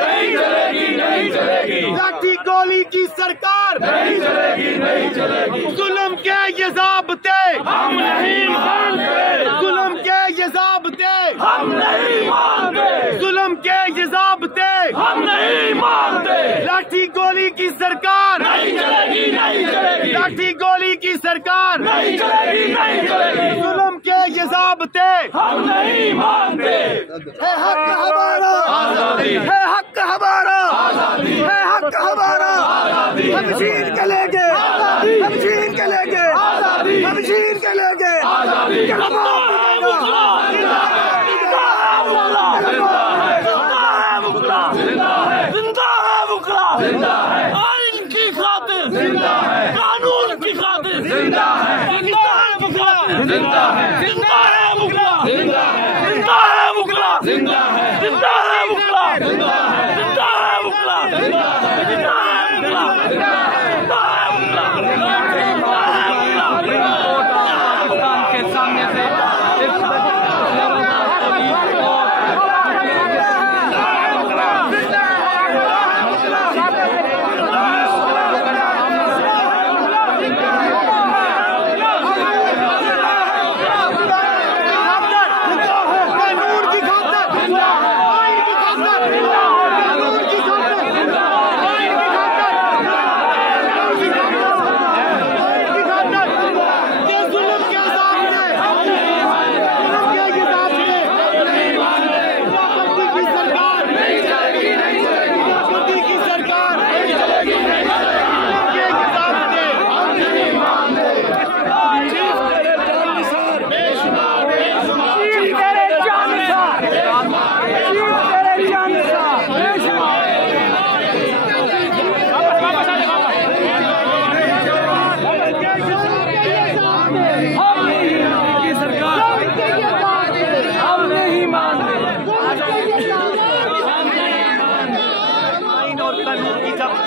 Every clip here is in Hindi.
नहीं चलेगी, नहीं चलेगी। लाठी गोली की सरकार नहीं चलेगी, नहीं चलेगी। जुल्म के ये ज़ाब्ते हम नहीं मानते, जुल्म के ये ज़ाब्ते हम नहीं मानते, जुल्म के ये ज़ाब्ते हम नहीं मानते। लाठी गोली की सरकार नहीं चलेगी, नहीं चलेगी। लाठी गोली की सरकार नहीं चलेगी, नहीं चलेगी। जुल्म के ये ज़ाब्ते हम नहीं मानते। है हक हमारा आजादी, है हक हमारा आजादी, है हक हमारा आजादी, हम छीन के लेंगे आजादी, हम छीन के लेंगे आजादी, हम छीन के लेंगे आजादी। जिंदा है, आइन की खातिर, जिंदा है, कानून की खातिर, जिंदा है, जिंदा है मुगला, जिंदा है, जिंदा है मुगला, जिंदा है, जिंदा है मुगला, जिंदा है, जिंदा है मुगला, जिंदा है, जिंदा है मुगला, जिंदा है, जिंदा है मुगला, जिंदा है मुगला, पाकिस्तान के सामने से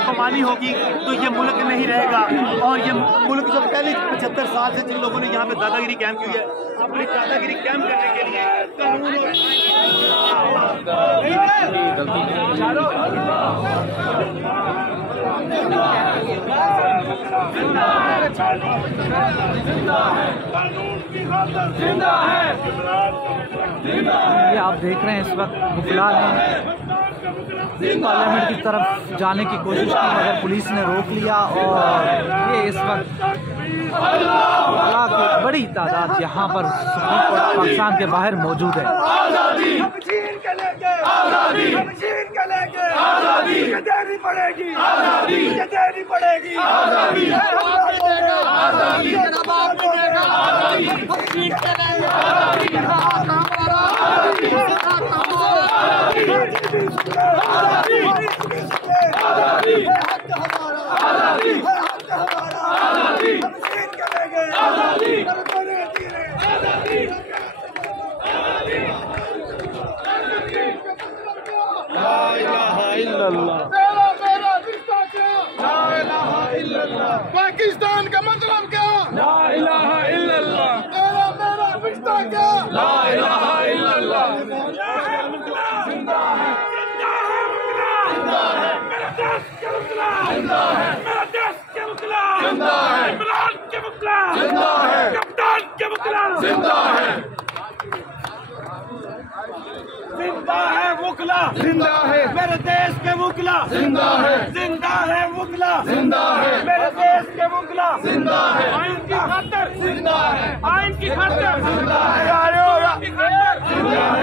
कमानी होगी तो ये मुल्क नहीं रहेगा। और ये मुल्क जो पहले 75 साल से जिन लोगों ने यहाँ पे दादागिरी कैंप की है, अपनी दादागिरी कैंप करने के लिए कानून ये आप देख रहे हैं इस वक्त मुखला ने पार्लियामेंट की तरफ जाने की कोशिश की मगर पुलिस ने रोक लिया और ये इस वक्त की बड़ी तादाद यहाँ पर सुप्रीम कोर्ट पाकिस्तान के बाहर मौजूद है। आजादी, आजादी, आजादी, देनी पड़ेगी, आजादी, देनी पड़ेगी, आजादी, आजादी, पाकिस्तान का मतलब क्या? ला इलाहा इल्लल्लाह। तेरा मेरा रिश्ता क्या? ला इलाहा इल्लल्लाह। जिंदा है, जिंदा है, मेरा देश के मुगला, जिंदा है, मेरा देश के मुगला, जिंदा है, इमरान के मुगला, जिंदा है, कप्तान के मुगला, जिंदा है, जिंदा है मुगला, जिंदा है, मेरे देश के मुगला, जिंदा है, जिंदा है मुगला, जिंदा है, मेरे देश के मुगला, जिंदा है, आइन की खातिर, जिंदा है, आइन की खातिर, जिंदा है, की खातिर, जिंदा है।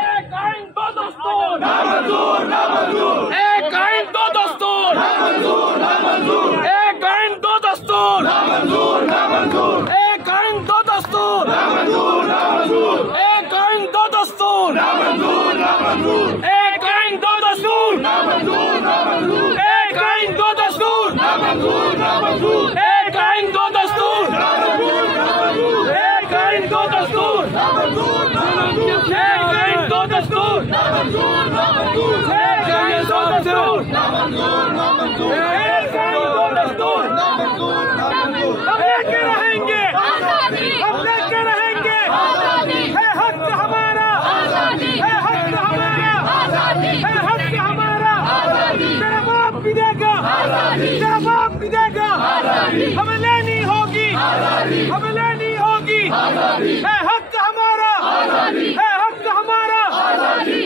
एक आइन दो दस्तूर, ना मंजूर, ना मंजूर, एक आइन दो दस्तूर, ना मंजूर, ना मंजूर, एक आइन दो दस्तूर, ना मंजूर, ना मंजूर, एक आइन दो दस्तूर, ना मंजूर, ना मंजूर, एक आइन दो दस्तूर, ना मंजूर, ना मंजूर, एक आइन दो दस्तूर, ना मंजूर, ना मंजूर, एक आइन दो दस्तूर, ना मंजूर, ना मंजूर, एक आइन दो दस्तूर, ना मंजूर, ना मंजूर, एक आइन दो दस्तूर, ना मंजूर, ना मंजूर, एक आइन दो दस्तूर, ना मंजूर, ना मंजूर, एक आइन दो दस्तूर, ना मंजूर, ना मंजूर, एक आइन दो दस्तूर, ना मंजूर, ना मंजूर। हम लेके रहेंगे, हम लेके रहेंगे, है हक हमारा, है हक हमारा। जवाब भी देगा, हमें लेनी होगी, हमें लेनी होगी, है हक हमारा, है हक हमारा,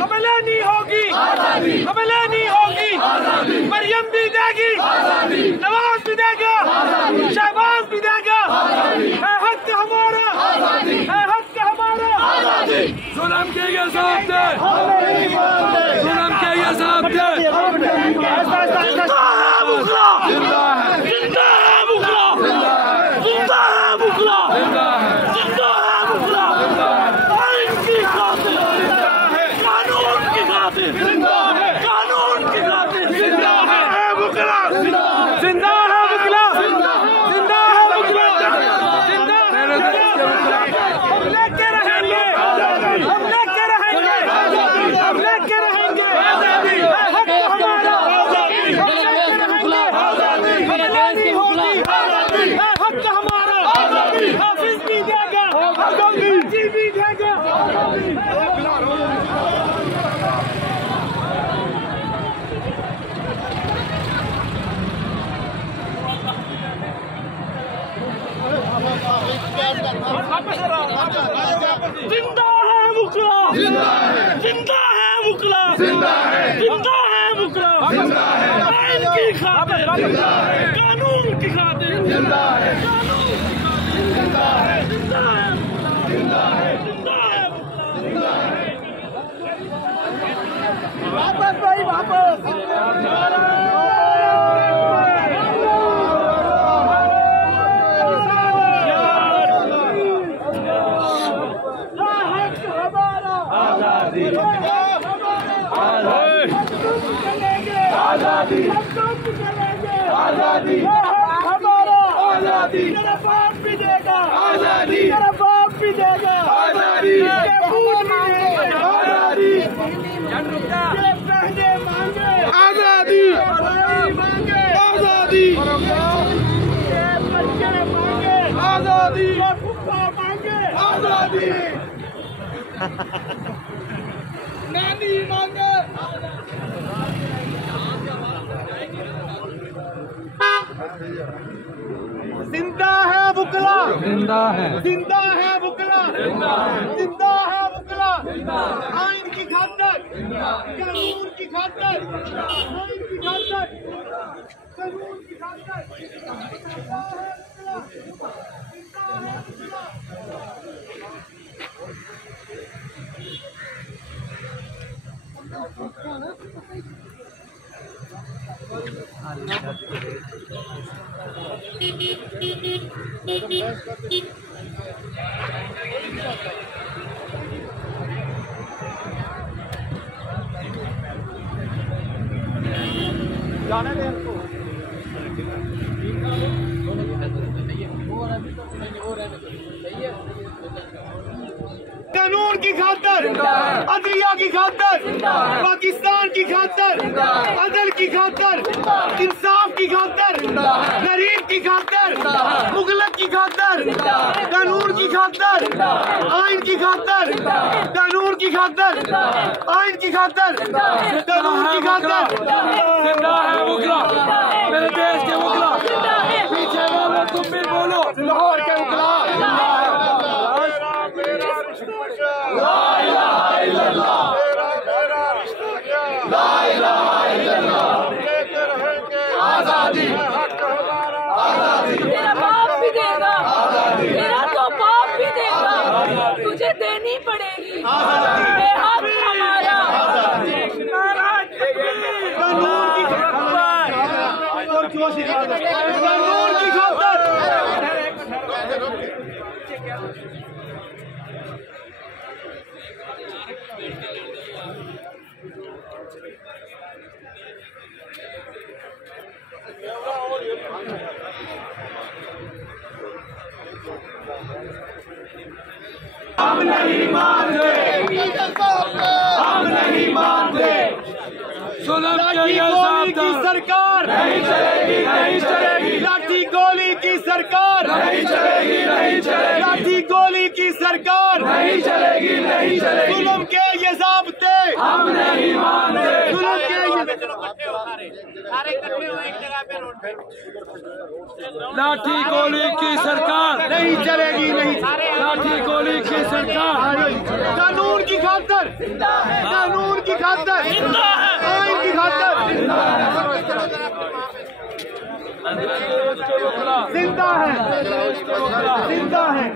हमें लेनी होगी, हमें लेनी होगी। मरियम भी देगी, नवाज भी देगा, शहबाज भी देगा, है हक हमारा, है हक हमारा। जुल्म के ये साहब थे, जुल्म के ये साहब थे। जिंदा है मुगला, जिंदा है मुगला, जिंदा है मुगला, जिंदा है मुगला, आइन की खातिर, कानून की खातिर, कानून की खातिर, जिंदा है मुगला, जिंदा है मुगला, जिंदा है मुगला, जिंदा है। हम लेके रहेंगे, हम लेके रहेंगे, हम लेके रहेंगे, हक हमारा, हक हमारा, हाफिज भी देगा, जी भी देगा। जिंदा है मुगला, जिंदा है मुगला, जिंदा है मुगला, आइन की खातिर, कानून की खातिर, जिंदा है, जिंदा है, जिंदा है, जिंदा है, जिंदा है। वापस भाई वापस। आजादी, आजादी, हमारा आजादी, तेरा बाप भी देगा, आजादी, तेरा बाप भी देगा, आजादी, आजादी, ये पहले मांगे, आजादी, मांगे, आजादी, ये बच्चे मांगे, आजादी, ये फुफा मांगे, आजादी, नानी मांगे। जिंदा है बुकला, जिंदा है, जिंदा है बुकला, जिंदा है बुकला, आइन की खातिर, कानून की खातिर, आइन की खातिर, कानून की खातिर, जिंदा है बुकला, जिंदा है बुकला। जाने दें इनको। कानून की खातिर, अदलिया की खातिर, पाकिस्तान की खातिर, अदल की खातिर, इंसाफ की खातिर, गरीब की खातिर, मुगलक की खातिर, कानून की खातिर, आइन की खातिर, कानून की खातिर, आइन की खातिर, कानून की खातिर। जिंदा है मुगला, मेरे देश के मुगला, पीछे बोलो, तुम भी बोलो, लाहौर के मुगला। ला इलाहा इल्लल्लाह, ला इलाहा इल्लल्लाह, लेके रहेंगे आजादी, हक हमारा, आजादी, तेरा बाप भी देगा, तेरा तो बाप भी देगा, तुझे देनी पड़ेगी, ये हक हमारा। कानून की खातिर, कानून की खातिर। हम नहीं मानते, हम नहीं मानते। लाठी गोली की सरकार नहीं चलेगी, नहीं चलेगी। लाठी गोली की सरकार नहीं चलेगी, नहीं चलेगी, लाठी गोली की सरकार नहीं चलेगी, नहीं चलेगी, जुल्म के ये ज़ाब्ते हम नहीं मानते, जुल्म के ये लाठी गोली की सरकार नहीं चलेगी, नहीं लाठी गोली की सरकार कानून की खातिर, कानून की खातिर, आइन की खातिर जिंदा है, जिंदा है।